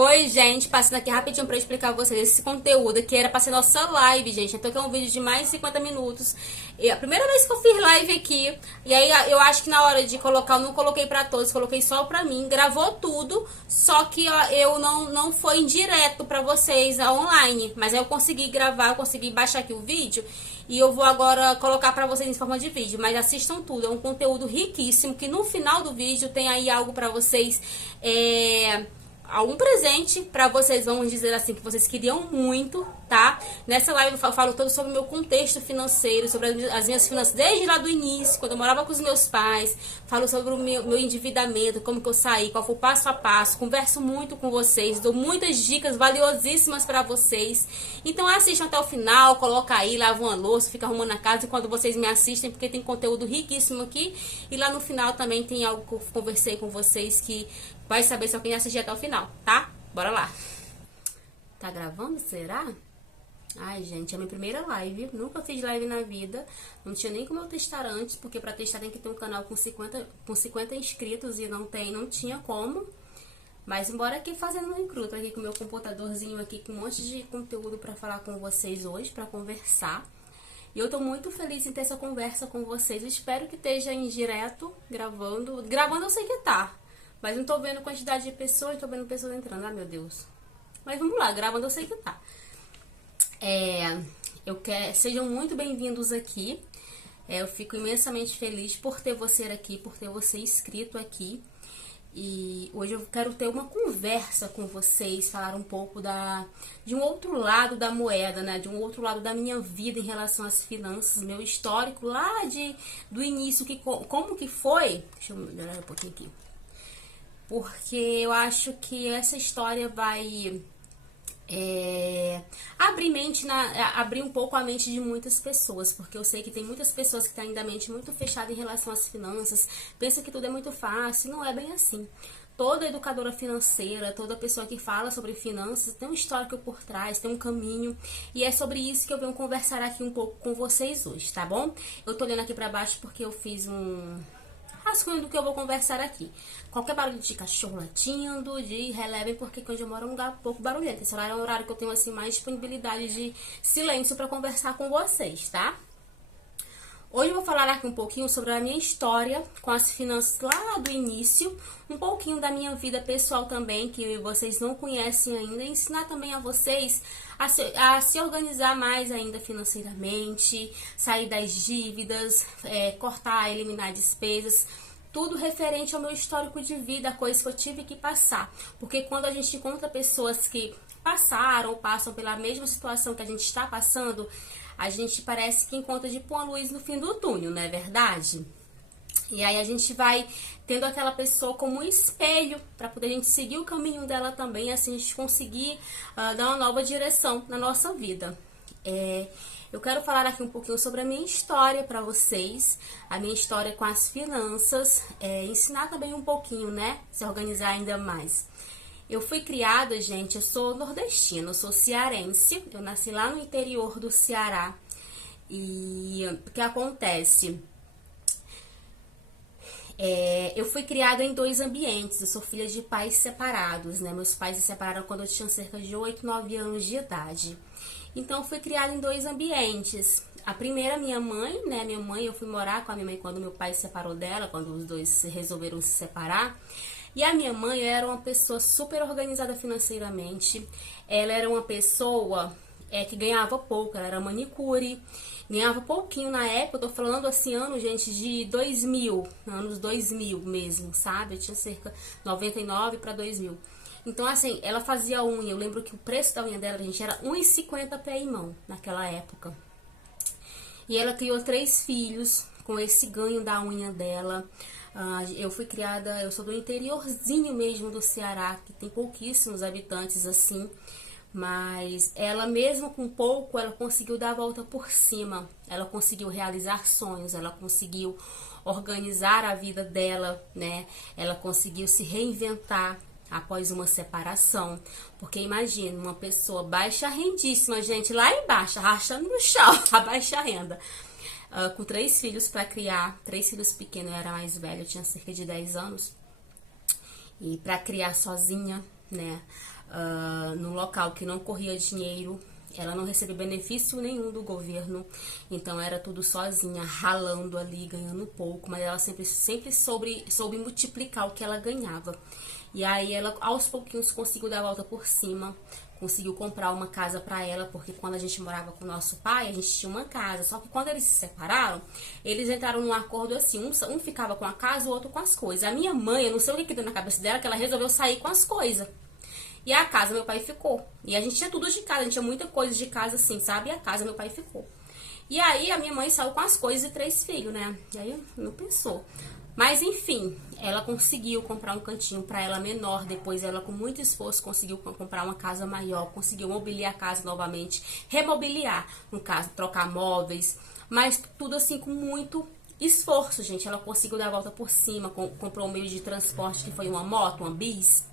Oi, gente, passando aqui rapidinho pra explicar pra vocês esse conteúdo que era pra ser nossa live, gente. Então, que é um vídeo de mais de 50 minutos. E a primeira vez que eu fiz live aqui, e aí eu acho que na hora de colocar, eu não coloquei pra todos, coloquei só pra mim. Gravou tudo, só que ó, eu não foi em direto pra vocês online. Mas aí eu consegui gravar, eu consegui baixar aqui o vídeo. E eu vou agora colocar pra vocês em forma de vídeo. Mas assistam tudo, é um conteúdo riquíssimo, que no final do vídeo tem aí algo pra vocês, algum presente pra vocês, vamos dizer assim, que vocês queriam muito, tá? Nessa live eu falo todo sobre o meu contexto financeiro, sobre as minhas finanças desde lá do início, quando eu morava com os meus pais. Falo sobre o meu endividamento, como que eu saí, qual foi o passo a passo. Converso muito com vocês, dou muitas dicas valiosíssimas pra vocês. Então assistam até o final, coloca aí, lava uma louça, fica arrumando a casa enquanto vocês me assistem, porque tem conteúdo riquíssimo aqui. E lá no final também tem algo que eu conversei com vocês que vai saber só quem assistir até o final, tá? Bora lá. Tá gravando, será? Ai, gente, é a minha primeira live. Nunca fiz live na vida. Não tinha nem como eu testar antes, porque pra testar tem que ter um canal com 50 inscritos e não tinha como. Mas embora aqui fazendo um encruto aqui com o meu computadorzinho aqui, com um monte de conteúdo pra falar com vocês hoje, pra conversar. E eu tô muito feliz em ter essa conversa com vocês. Eu espero que esteja em direto, gravando. Gravando eu sei que tá. Mas não tô vendo quantidade de pessoas, tô vendo pessoas entrando. Ah, meu Deus. Mas vamos lá, gravando eu sei que tá. Sejam muito bem-vindos aqui. Eu fico imensamente feliz por ter você aqui, por ter você inscrito aqui. E hoje eu quero ter uma conversa com vocês, falar um pouco de um outro lado da moeda, né? De um outro lado da minha vida em relação às finanças, meu histórico lá do início, como que foi. Deixa eu melhorar um pouquinho aqui. Porque eu acho que essa história vai abrir um pouco a mente de muitas pessoas, porque eu sei que tem muitas pessoas que têm ainda a mente muito fechada em relação às finanças, pensa que tudo é muito fácil, não é bem assim. Toda educadora financeira, toda pessoa que fala sobre finanças tem um histórico por trás, tem um caminho, e é sobre isso que eu venho conversar aqui um pouco com vocês hoje, tá bom? Eu tô olhando aqui pra baixo porque eu fiz um rascunho do que eu vou conversar aqui. Qualquer barulho de cachorro latindo, relevem, porque onde eu moro é um lugar pouco barulhento. Esse horário é um horário que eu tenho assim mais disponibilidade de silêncio para conversar com vocês, tá? Hoje eu vou falar aqui um pouquinho sobre a minha história com as finanças lá do início, um pouquinho da minha vida pessoal também, que vocês não conhecem ainda, e ensinar também a vocês a se organizar mais ainda financeiramente, sair das dívidas, cortar, eliminar despesas, tudo referente ao meu histórico de vida, coisas que eu tive que passar. Porque quando a gente encontra pessoas que passaram ou passam pela mesma situação que a gente está passando, a gente parece que encontra tipo uma luz no fim do túnel, não é verdade? E aí a gente vai tendo aquela pessoa como um espelho para poder a gente seguir o caminho dela também, assim a gente conseguir dar uma nova direção na nossa vida. Eu quero falar aqui um pouquinho sobre a minha história para vocês, a minha história com as finanças, ensinar também um pouquinho, né? Se organizar ainda mais. Eu fui criada, gente, eu sou nordestina, eu sou cearense, eu nasci lá no interior do Ceará. E o que acontece? Eu fui criada em dois ambientes, eu sou filha de pais separados, né? Meus pais se separaram quando eu tinha cerca de 8, 9 anos de idade. Então, eu fui criada em dois ambientes. A primeira, minha mãe, né? Eu fui morar com a minha mãe quando meu pai se separou dela, quando os dois resolveram se separar. E a minha mãe era uma pessoa super organizada financeiramente. Ela era uma pessoa que ganhava pouco, ela era manicure, ganhava pouquinho na época, eu tô falando assim, gente, de 2000, anos 2000 mesmo, sabe? Eu tinha cerca de 99 para 2000. Então, assim, ela fazia unha, eu lembro que o preço da unha dela, gente, era 1,50 pé e mão naquela época. E ela criou 3 filhos com esse ganho da unha dela. Eu fui criada, eu sou do interiorzinho mesmo do Ceará, que tem pouquíssimos habitantes assim, mas ela mesmo com pouco, ela conseguiu dar a volta por cima, ela conseguiu realizar sonhos, ela conseguiu organizar a vida dela, né? Ela conseguiu se reinventar após uma separação, porque imagina uma pessoa baixa rendíssima, gente, lá embaixo, rachando no chão, a baixa renda, com 3 filhos para criar, 3 filhos pequenos, eu era mais velha, eu tinha cerca de 10 anos, e para criar sozinha, né? No local que não corria dinheiro, ela não recebeu benefício nenhum do governo, então era tudo sozinha, ralando ali, ganhando pouco, mas ela sempre soube multiplicar o que ela ganhava. E aí ela aos pouquinhos conseguiu dar a volta por cima, conseguiu comprar uma casa para ela, porque quando a gente morava com o nosso pai, a gente tinha uma casa, só que quando eles se separaram, eles entraram num acordo assim, um ficava com a casa, o outro com as coisas. A minha mãe, eu não sei o que deu na cabeça dela, que ela resolveu sair com as coisas. E a casa meu pai ficou. E a gente tinha tudo de casa, a gente tinha muita coisa de casa assim, sabe? E a casa meu pai ficou. E aí a minha mãe saiu com as coisas e 3 filhos, né? E aí não pensou. Mas enfim, ela conseguiu comprar um cantinho para ela menor. Depois ela com muito esforço conseguiu comprar uma casa maior, conseguiu mobiliar a casa novamente, remobiliar, no caso, trocar móveis, mas tudo assim com muito esforço, gente. Ela conseguiu dar a volta por cima, comprou um meio de transporte que foi uma moto, uma bis.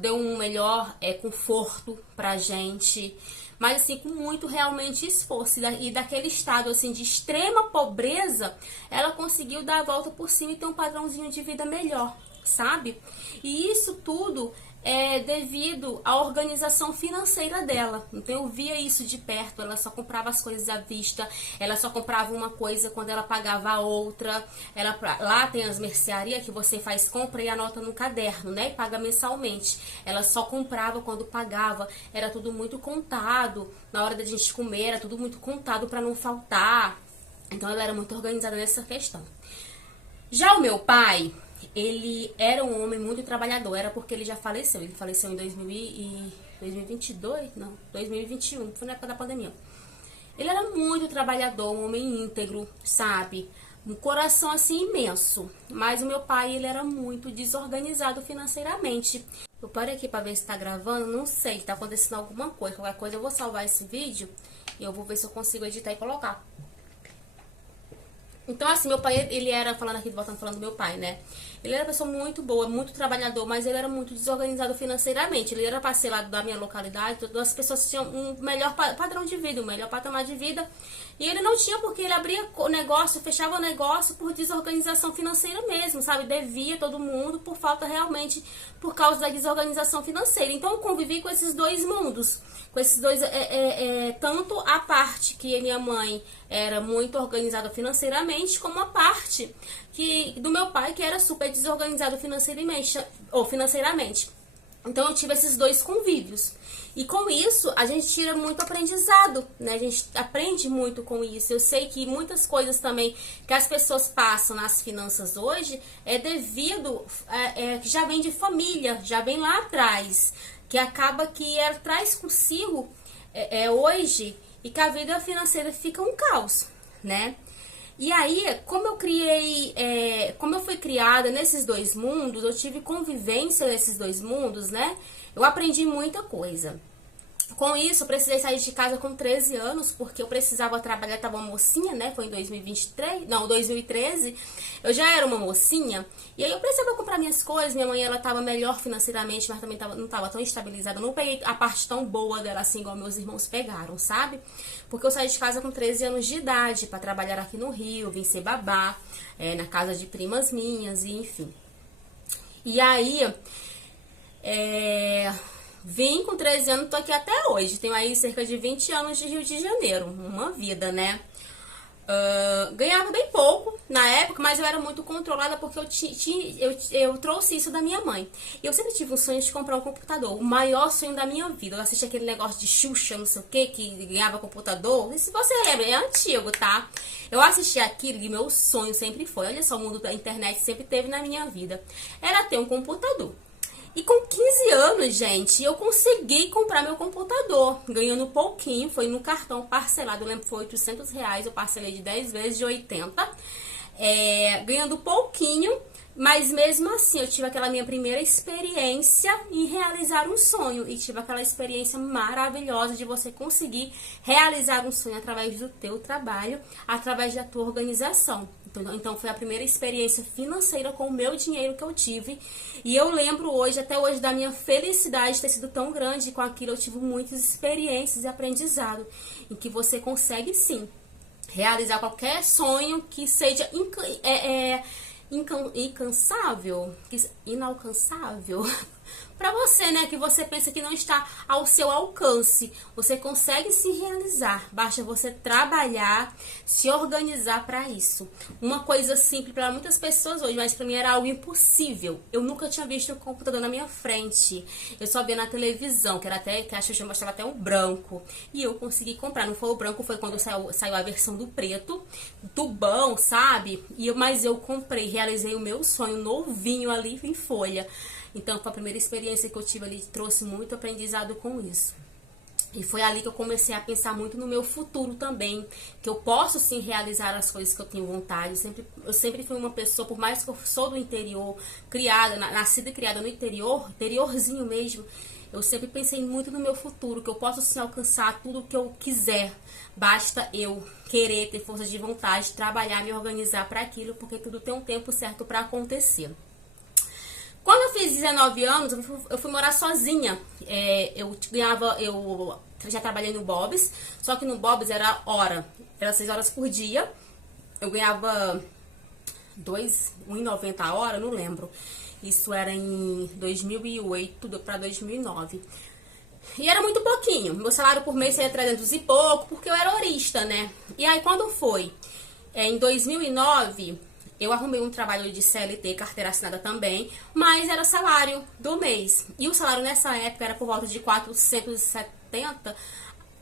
Deu um melhor conforto pra gente, mas assim, com muito realmente esforço, e daquele estado assim de extrema pobreza, ela conseguiu dar a volta por cima e ter um padrãozinho de vida melhor, sabe? E isso tudo é devido à organização financeira dela. Então eu via isso de perto, ela só comprava as coisas à vista, ela só comprava uma coisa quando ela pagava a outra. Lá tem as mercearias que você faz compra e anota no caderno, né? E paga mensalmente. Ela só comprava quando pagava, era tudo muito contado. Na hora da gente comer, era tudo muito contado para não faltar. Então ela era muito organizada nessa questão. Já o meu pai, ele era um homem muito trabalhador, era porque ele já faleceu. Ele faleceu em 2022, não, 2021, foi na época da pandemia. Ele era muito trabalhador, um homem íntegro, sabe? Um coração assim imenso. Mas o meu pai, ele era muito desorganizado financeiramente. Eu parei aqui pra ver se tá gravando, não sei, tá acontecendo alguma coisa. Qualquer coisa eu vou salvar esse vídeo e eu vou ver se eu consigo editar e colocar. Então, assim, meu pai, ele era, voltando falando do meu pai, né? Ele era uma pessoa muito boa, muito trabalhador, mas ele era muito desorganizado financeiramente. Ele era parcelado da minha localidade, todas as pessoas tinham um melhor padrão de vida, um melhor patamar de vida. E ele não tinha, porque ele abria o negócio, fechava o negócio por desorganização financeira mesmo, sabe? Devia todo mundo por falta realmente, por causa da desorganização financeira. Então, eu convivi com esses dois mundos. Com esses dois, tanto a parte que a minha mãe era muito organizada financeiramente, como a parte do meu pai, que era super desorganizado financeiramente. Então eu tive esses dois convívios. E com isso, a gente tira muito aprendizado, né? A gente aprende muito com isso. Eu sei que muitas coisas também que as pessoas passam nas finanças hoje é devido, que já vem de família, já vem lá atrás, que acaba que ela traz consigo hoje, e que a vida financeira fica um caos, né? E aí, como eu fui criada nesses dois mundos, eu tive convivência nesses dois mundos, né? Eu aprendi muita coisa. Com isso, eu precisei sair de casa com 13 anos, porque eu precisava trabalhar, estava uma mocinha, né? Foi em 2013. Eu já era uma mocinha, e aí eu precisava comprar minhas coisas. Minha mãe, ela estava melhor financeiramente, mas também não estava tão estabilizada. Eu não peguei a parte tão boa dela, assim, igual meus irmãos pegaram, sabe? Porque eu saí de casa com 13 anos de idade, para trabalhar aqui no Rio, vim ser babá, na casa de primas minhas, e enfim. E aí, vim com 13 anos, tô aqui até hoje. Tenho aí cerca de 20 anos de Rio de Janeiro. Uma vida, né? Ganhava bem pouco na época, mas eu era muito controlada porque eu trouxe isso da minha mãe. Eu sempre tive um sonho de comprar um computador, o maior sonho da minha vida. Eu assisti aquele negócio de Xuxa, não sei o que ganhava computador. E se você lembra, é antigo, tá? Eu assisti aquilo e meu sonho sempre foi, olha só, o mundo da internet sempre teve na minha vida, era ter um computador. E com 15 anos, gente, eu consegui comprar meu computador, ganhando pouquinho, foi no cartão parcelado, eu lembro que foi R$800, eu parcelei de 10 vezes de 80, ganhando pouquinho, mas mesmo assim eu tive aquela minha primeira experiência em realizar um sonho, e tive aquela experiência maravilhosa de você conseguir realizar um sonho através do teu trabalho, através da tua organização. Então foi a primeira experiência financeira com o meu dinheiro que eu tive. E eu lembro hoje, até hoje, da minha felicidade de ter sido tão grande. Com aquilo eu tive muitas experiências e aprendizado. Em que você consegue sim realizar qualquer sonho que seja incansável, inalcançável. para você, né, que você pensa que não está ao seu alcance. Você consegue se realizar, basta você trabalhar, se organizar para isso. Uma coisa simples para muitas pessoas hoje, mas para mim era algo impossível. Eu nunca tinha visto um computador na minha frente. Eu só via na televisão, que a Xuxa mostrava até um branco. E eu consegui comprar. Não foi o branco, foi quando saiu a versão do preto, tubão, sabe? Mas eu comprei, realizei o meu sonho novinho ali em folha. Então, foi a primeira experiência que eu tive ali, trouxe muito aprendizado com isso. E foi ali que eu comecei a pensar muito no meu futuro também, que eu posso sim realizar as coisas que eu tenho vontade. Eu sempre fui uma pessoa, por mais que eu sou do interior, nascida e criada no interiorzinho mesmo, eu sempre pensei muito no meu futuro, que eu posso sim alcançar tudo o que eu quiser. Basta eu querer, ter força de vontade, trabalhar, me organizar para aquilo, porque tudo tem um tempo certo para acontecer. Quando eu fiz 19 anos, eu fui morar sozinha. Eu já trabalhei no Bob's, só que no Bob's era 6 horas por dia. Eu ganhava R$1,90 a hora, não lembro. Isso era em 2008 para 2009. E era muito pouquinho. Meu salário por mês seria 300 e pouco, porque eu era horista, né? E aí, quando foi? Em 2009... eu arrumei um trabalho de CLT, carteira assinada também, mas era salário do mês. E o salário nessa época era por volta de 470,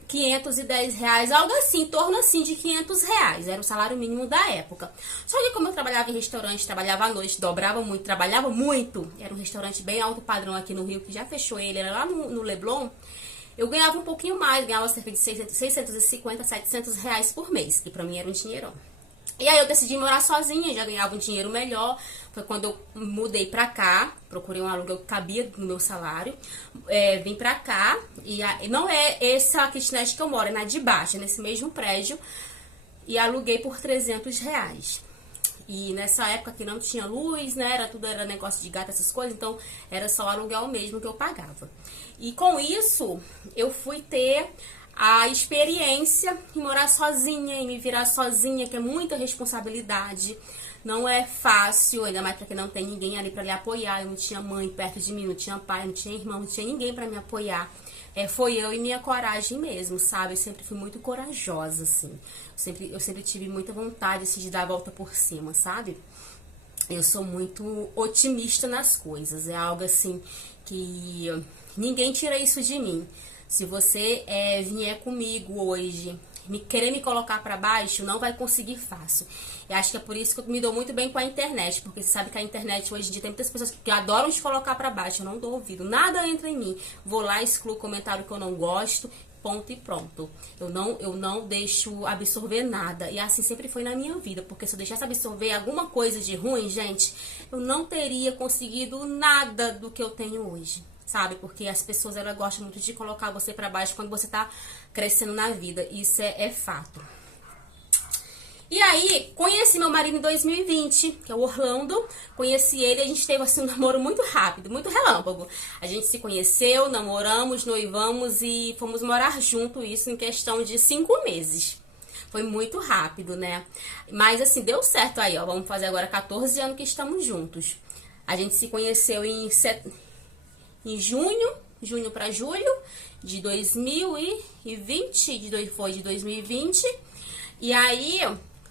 510 reais, algo assim, em torno assim de 500 reais. Era o salário mínimo da época. Só que como eu trabalhava em restaurante, trabalhava à noite, dobrava muito, trabalhava muito, era um restaurante bem alto padrão aqui no Rio, que já fechou ele, era lá no Leblon, eu ganhava um pouquinho mais, ganhava cerca de 650, 700 reais por mês, que pra mim era um dinheirão. E aí eu decidi morar sozinha, já ganhava um dinheiro melhor. Foi quando eu mudei pra cá, procurei um aluguel que cabia no meu salário. Vim pra cá, e não é essa kitnet que eu moro, é na de baixo, é nesse mesmo prédio. E aluguei por 300 reais. E nessa época que não tinha luz, né, era negócio de gato, essas coisas, então era só o aluguel mesmo que eu pagava. E com isso, eu fui ter a experiência em morar sozinha, em me virar sozinha, que é muita responsabilidade. Não é fácil, ainda mais pra quem não tem ninguém ali pra lhe apoiar. Eu não tinha mãe perto de mim, não tinha pai, não tinha irmão, não tinha ninguém pra me apoiar. Foi eu e minha coragem mesmo, sabe? Eu sempre fui muito corajosa, assim. Eu sempre tive muita vontade, assim, de dar a volta por cima, sabe? Eu sou muito otimista nas coisas. É algo, assim, que ninguém tira isso de mim. Se você vier comigo hoje, querer me colocar pra baixo, não vai conseguir fácil. Eu acho que é por isso que eu me dou muito bem com a internet, porque você sabe que a internet hoje em dia tem muitas pessoas que adoram te colocar pra baixo. Eu não dou ouvido, nada entra em mim. Vou lá, excluo o comentário que eu não gosto, ponto e pronto. Eu não deixo absorver nada. E assim sempre foi na minha vida, porque se eu deixasse absorver alguma coisa de ruim, gente, eu não teria conseguido nada do que eu tenho hoje. Sabe? Porque as pessoas, elas gostam muito de colocar você pra baixo quando você tá crescendo na vida. Isso é fato. E aí, conheci meu marido em 2020, que é o Orlando. Conheci ele, a gente teve assim um namoro muito rápido, muito relâmpago. A gente se conheceu, namoramos, noivamos e fomos morar junto, isso em questão de 5 meses. Foi muito rápido, né? Mas assim, deu certo aí, ó. Vamos fazer agora 14 anos que estamos juntos. A gente se conheceu em junho para julho de 2020, foi de 2020. E aí,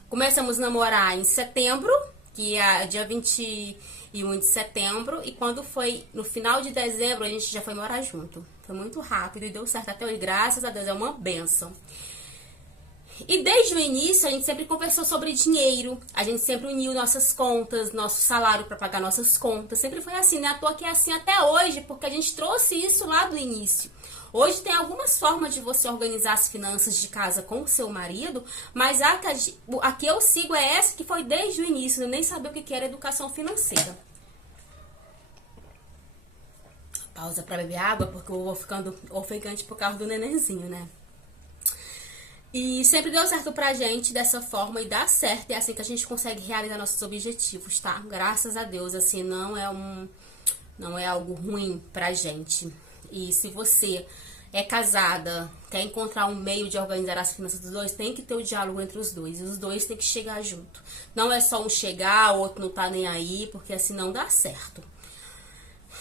começamos a namorar em setembro, que é dia 21 de setembro. E quando foi no final de dezembro, a gente já foi morar junto. Foi muito rápido e deu certo até hoje, graças a Deus, é uma bênção. E desde o início a gente sempre conversou sobre dinheiro, a gente sempre uniu nossas contas, nosso salário para pagar nossas contas, sempre foi assim, né? À toa que é assim até hoje, porque a gente trouxe isso lá do início. Hoje tem algumas formas de você organizar as finanças de casa com o seu marido, mas a que eu sigo é essa que foi desde o início, eu nem sabia o que era educação financeira. Pausa para beber água, porque eu vou ficando ofegante por causa do nenenzinho, né? E sempre deu certo pra gente dessa forma e dá certo. É assim que a gente consegue realizar nossos objetivos, tá? Graças a Deus, assim, não é algo ruim pra gente. E se você é casada, quer encontrar um meio de organizar as finanças dos dois, tem que ter o diálogo entre os dois. E os dois tem que chegar junto. Não é só um chegar, o outro não tá nem aí, porque assim não dá certo.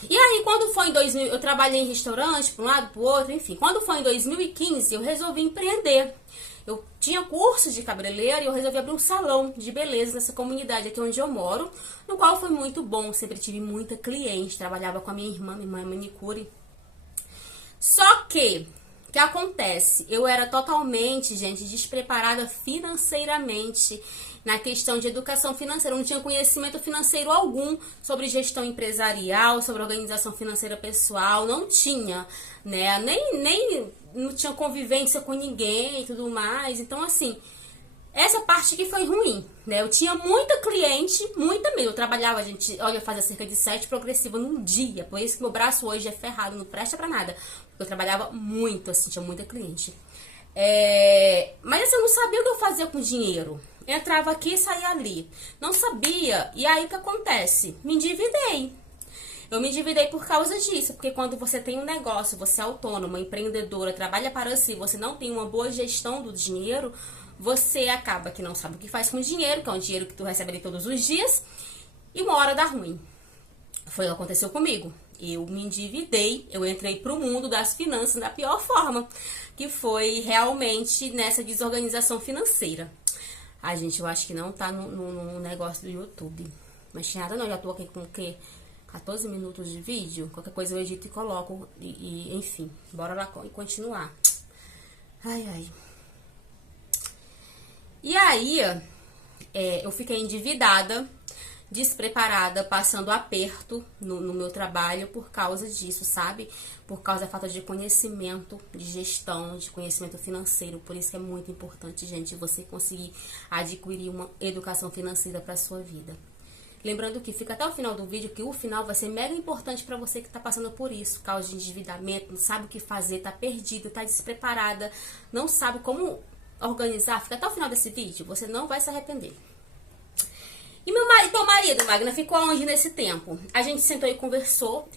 E aí, quando foi em 2000, eu trabalhei em restaurante, para um lado, para o outro, enfim. Quando foi em 2015, eu resolvi empreender. Eu tinha curso de cabeleireiro e eu resolvi abrir um salão de beleza nessa comunidade aqui onde eu moro, no qual foi muito bom, sempre tive muita cliente, trabalhava com a minha irmã é manicure. Só que, o que acontece? Eu era totalmente, gente, despreparada financeiramente na questão de educação financeira. Eu não tinha conhecimento financeiro algum sobre gestão empresarial, sobre organização financeira pessoal, não tinha, né? Nem não tinha convivência com ninguém e tudo mais. Então, assim, essa parte que foi ruim, né? Eu tinha muita cliente, muita mesmo. Eu trabalhava, gente, olha, eu fazia cerca de 7 progressivas num dia. Por isso que meu braço hoje é ferrado, não presta pra nada. Porque eu trabalhava muito, assim, tinha muita cliente. Mas assim, eu não sabia o que eu fazia com dinheiro. Entrava aqui e saía ali. Não sabia. E aí o que acontece? Me endividei. Eu me endividei por causa disso, porque quando você tem um negócio, você é autônoma, empreendedora, trabalha para si, você não tem uma boa gestão do dinheiro, você acaba que não sabe o que faz com o dinheiro, que é um dinheiro que tu recebe ali todos os dias, e uma hora dá ruim. Foi o que aconteceu comigo. Eu me endividei, eu entrei pro mundo das finanças da pior forma, que foi realmente nessa desorganização financeira. Ai, gente, eu acho que não tá no negócio do YouTube. Mas tinha nada não, já tô aqui com o quê? 14 minutos de vídeo, qualquer coisa eu edito e coloco, enfim, bora lá e continuar. Ai, ai. E aí, eu fiquei endividada, despreparada, passando aperto no meu trabalho por causa disso, sabe? Por causa da falta de conhecimento, de gestão, de conhecimento financeiro. Por isso que é muito importante, gente, você conseguir adquirir uma educação financeira para sua vida. Lembrando que fica até o final do vídeo, que o final vai ser mega importante para você que está passando por isso, causa de endividamento, não sabe o que fazer, tá perdido, tá despreparada, não sabe como organizar. Fica até o final desse vídeo, você não vai se arrepender. E teu marido, Magna, ficou onde nesse tempo? A gente sentou e conversou,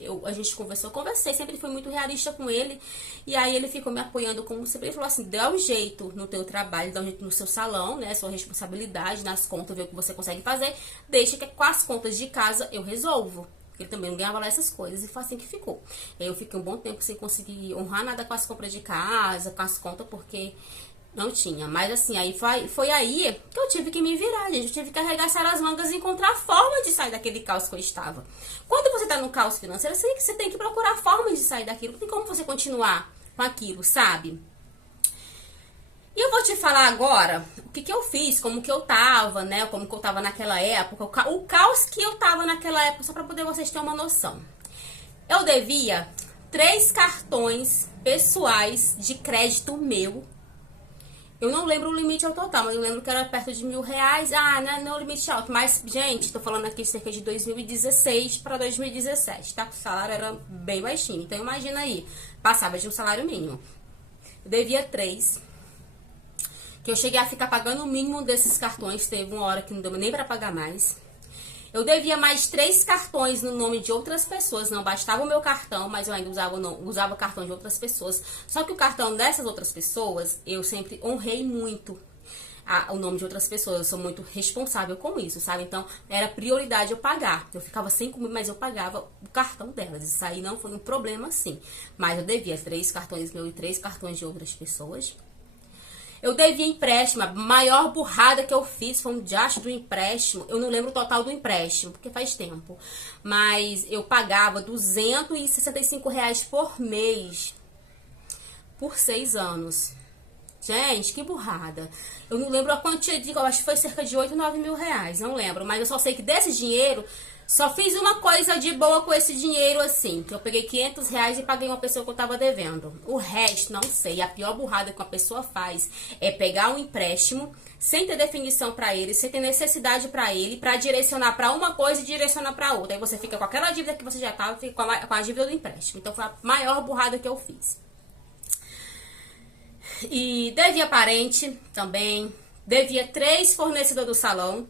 conversei, sempre fui muito realista com ele. E aí ele ficou me apoiando como sempre. Ele falou assim, dá um jeito no teu trabalho, dá um jeito no seu salão, né? Sua responsabilidade, nas contas, ver o que você consegue fazer. Deixa que com as contas de casa eu resolvo. Ele também não ganhava lá essas coisas e foi assim que ficou. Eu fiquei um bom tempo sem conseguir honrar nada com as compras de casa, com as contas, porque não tinha. Mas assim, aí foi aí que eu tive que me virar, gente. Eu tive que arregaçar as mangas e encontrar forma de sair daquele caos que eu estava. Quando você tá no caos financeiro, você tem que procurar formas de sair daquilo. Não tem como você continuar com aquilo, sabe? E eu vou te falar agora o que eu fiz, como que eu tava, né? Como que eu tava naquela época, o caos que eu tava naquela época, só pra poder vocês terem uma noção. Eu devia 3 cartões pessoais de crédito meu. Eu não lembro o limite ao total, mas eu lembro que era perto de R$1.000. Ah, não é o limite alto. Mas, gente, tô falando aqui cerca de 2016 para 2017, tá? O salário era bem baixinho. Então, imagina aí, passava de um salário mínimo. Eu devia 3. Que eu cheguei a ficar pagando o mínimo desses cartões. Teve uma hora que não deu nem pra pagar mais. Eu devia mais 3 cartões no nome de outras pessoas. Não bastava o meu cartão, mas eu ainda usava o cartão de outras pessoas. Só que o cartão dessas outras pessoas, eu sempre honrei muito o nome de outras pessoas. Eu sou muito responsável com isso, sabe? Então, era prioridade eu pagar. Eu ficava sem comer, mas eu pagava o cartão delas. Isso aí não foi um problema, sim. Mas eu devia 3 cartões meus e 3 cartões de outras pessoas. Eu devia empréstimo, a maior burrada que eu fiz foi um diacho do empréstimo. Eu não lembro o total do empréstimo, porque faz tempo. Mas eu pagava R$265 por mês, por 6 anos. Gente, que burrada. Eu não lembro a quantia, eu acho que foi cerca de 8, 9 mil reais, não lembro. Mas eu só sei que desse dinheiro, só fiz uma coisa de boa com esse dinheiro assim, que eu peguei R$500 e paguei uma pessoa que eu tava devendo. O resto, não sei. A pior burrada que uma pessoa faz é pegar um empréstimo sem ter definição pra ele, sem ter necessidade pra ele, pra direcionar pra uma coisa e direcionar pra outra. Aí você fica com aquela dívida que você já tava, fica com a dívida do empréstimo. Então foi a maior burrada que eu fiz. E devia parente também. Devia 3 fornecedores do salão,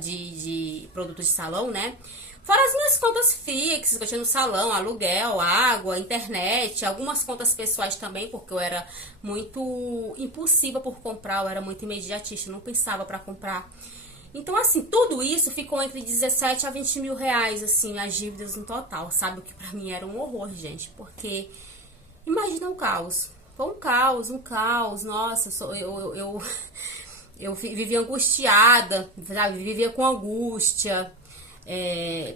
de produtos de salão, né? Fora as minhas contas fixas que eu tinha no salão, aluguel, água, internet, algumas contas pessoais também, porque eu era muito impulsiva por comprar, eu era muito imediatista, não pensava pra comprar. Então, assim, tudo isso ficou entre 17 a 20 mil reais, assim, as dívidas no total, sabe? O que pra mim era um horror, gente, porque imagina um caos. Foi um caos, nossa, eu vivia angustiada, sabe? Vivia com angústia,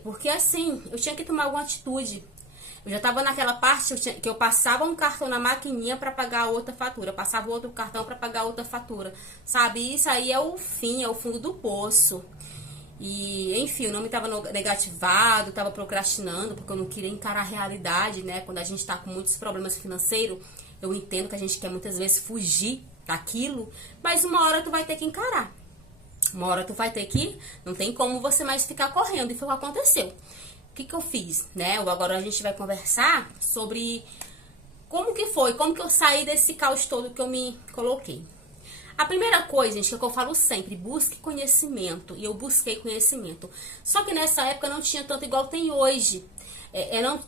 porque assim, eu tinha que tomar alguma atitude. Eu já tava naquela parte que eu passava um cartão na maquininha para pagar outra fatura, passava outro cartão para pagar outra fatura, sabe? Isso aí é o fim, é o fundo do poço. E, enfim, o nome tava negativado, tava procrastinando, porque eu não queria encarar a realidade, né? Quando a gente tá com muitos problemas financeiros, eu entendo que a gente quer muitas vezes fugir daquilo, mas uma hora tu vai ter que encarar. Uma hora tu vai ter que, não tem como você mais ficar correndo, e foi o que aconteceu. O que eu fiz, né? Agora a gente vai conversar sobre como que foi, como que eu saí desse caos todo que eu me coloquei. A primeira coisa, gente, que é o que eu falo sempre, busque conhecimento. E eu busquei conhecimento. Só que nessa época não tinha tanto igual tem hoje.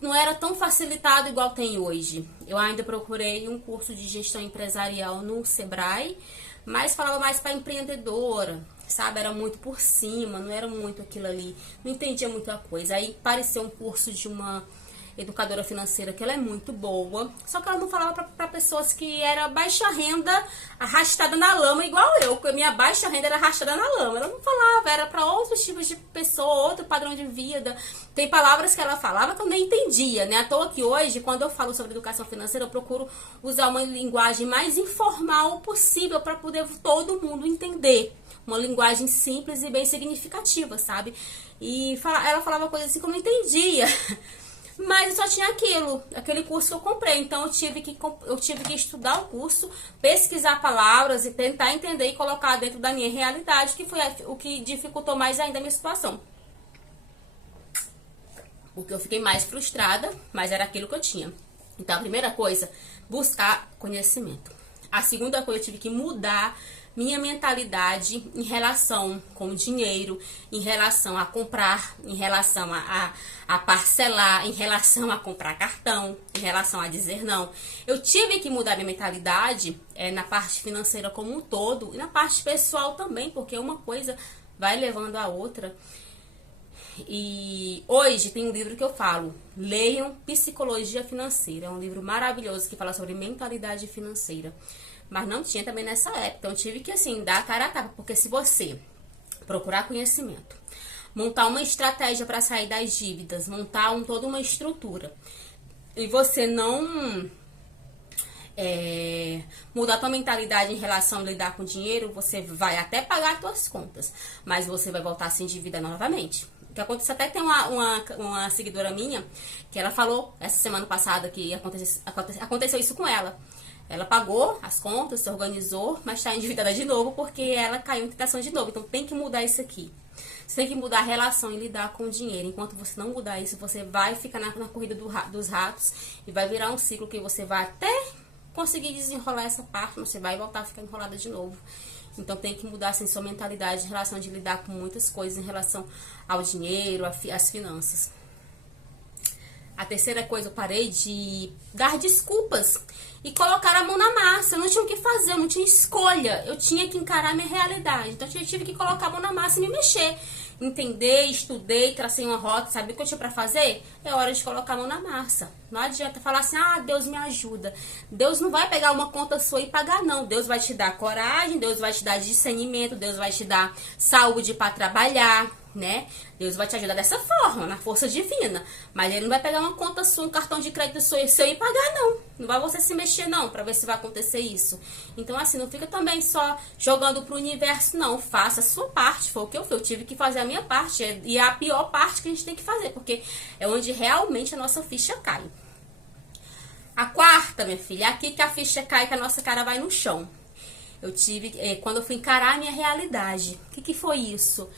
Não era tão facilitado igual tem hoje. Eu ainda procurei um curso de gestão empresarial no Sebrae, mas falava mais para empreendedora, sabe? Era muito por cima, não era muito aquilo ali. Não entendia muita coisa. Aí apareceu um curso de uma educadora financeira que ela é muito boa, só que ela não falava para pessoas que era baixa renda arrastada na lama igual eu, porque a minha baixa renda era arrastada na lama. Ela não falava, era para outros tipos de pessoa, outro padrão de vida. Tem palavras que ela falava que eu nem entendia, né? À toa que hoje, quando eu falo sobre educação financeira, eu procuro usar uma linguagem mais informal possível para poder todo mundo entender. Uma linguagem simples e bem significativa, sabe? E ela falava coisas assim que eu não entendia. Mas eu só tinha aquele curso que eu comprei. Então eu tive que estudar o curso, pesquisar palavras e tentar entender e colocar dentro da minha realidade, que foi o que dificultou mais ainda a minha situação. Porque eu fiquei mais frustrada, mas era aquilo que eu tinha. Então a primeira coisa, buscar conhecimento. A segunda coisa, eu tive que mudar minha mentalidade em relação com o dinheiro, em relação a comprar, em relação a parcelar, em relação a comprar cartão, em relação a dizer não. Eu tive que mudar minha mentalidade na parte financeira como um todo e na parte pessoal também, porque uma coisa vai levando a outra. E hoje tem um livro que eu falo, leiam Psicologia Financeira, é um livro maravilhoso que fala sobre mentalidade financeira. Mas não tinha também nessa época. Então eu tive que, assim, dar a cara a tapa. Porque se você procurar conhecimento, montar uma estratégia para sair das dívidas, montar toda uma estrutura, e você não mudar a tua mentalidade em relação a lidar com dinheiro, você vai até pagar as tuas contas, mas você vai voltar a se endividar novamente. O que aconteceu, até tem uma seguidora minha, que ela falou essa semana passada que aconteceu isso com ela. Ela pagou as contas, se organizou, mas está endividada de novo porque ela caiu em tentação de novo. Então tem que mudar isso aqui. Você tem que mudar a relação e lidar com o dinheiro. Enquanto você não mudar isso, você vai ficar na corrida dos ratos e vai virar um ciclo que você vai até conseguir desenrolar essa parte, mas você vai voltar a ficar enrolada de novo. Então tem que mudar assim, sua mentalidade em relação de lidar com muitas coisas em relação ao dinheiro, às finanças. A terceira coisa, eu parei de dar desculpas e colocar a mão na massa. Eu não tinha o que fazer, eu não tinha escolha. Eu tinha que encarar a minha realidade. Então eu tive que colocar a mão na massa e me mexer. Entender, estudei, tracei uma rota, sabia o que eu tinha pra fazer? É hora de colocar a mão na massa. Não adianta falar assim, Deus me ajuda. Deus não vai pegar uma conta sua e pagar, não. Deus vai te dar coragem, Deus vai te dar discernimento, Deus vai te dar saúde pra trabalhar, né? Deus vai te ajudar dessa forma, na força divina. Mas ele não vai pegar uma conta sua, um cartão de crédito seu e pagar, não. Não vai você se mexer, não, pra ver se vai acontecer isso. Então, assim, não fica também só jogando pro universo, não. Faça a sua parte. Foi o que eu fiz. Eu tive que fazer a minha parte. E é a pior parte que a gente tem que fazer, porque é onde realmente a nossa ficha cai. A quarta, minha filha, é aqui que a ficha cai, que a nossa cara vai no chão. Eu tive, quando eu fui encarar a minha realidade. O que foi isso?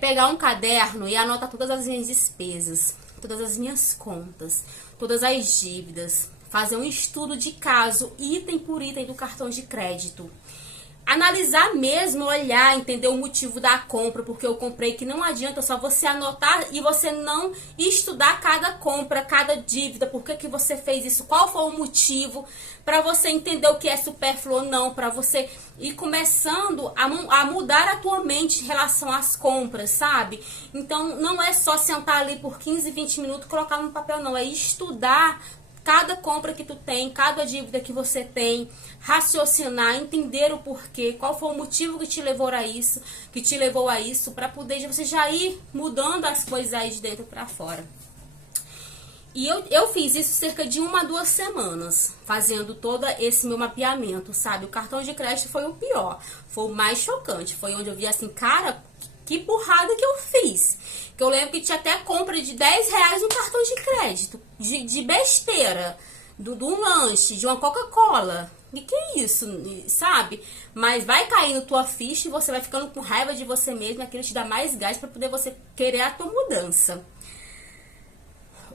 Pegar um caderno e anotar todas as minhas despesas, todas as minhas contas, todas as dívidas, fazer um estudo de caso, item por item do cartão de crédito, analisar mesmo, olhar, entender o motivo da compra, porque eu comprei, que não adianta só você anotar e você não estudar cada compra, cada dívida, por que você fez isso, qual foi o motivo, para você entender o que é supérfluo ou não, para você ir começando a mudar a tua mente em relação às compras, sabe? Então, não é só sentar ali por 15, 20 minutos e colocar no papel, não, é estudar cada compra que tu tem, cada dívida que você tem, raciocinar, entender o porquê, qual foi o motivo que te levou a isso, para poder você já ir mudando as coisas aí de dentro para fora. E eu fiz isso cerca de 1 a 2 semanas, fazendo todo esse meu mapeamento, sabe? O cartão de crédito foi o pior, foi o mais chocante, foi onde eu vi assim, cara, que burrada que eu fiz. Que eu lembro que tinha até compra de R$10 no cartão de crédito, de besteira, de um lanche, de uma Coca-Cola. E que isso, sabe? Mas vai caindo tua ficha e você vai ficando com raiva de você mesmo, e aquilo te dá mais gás para poder você querer a tua mudança.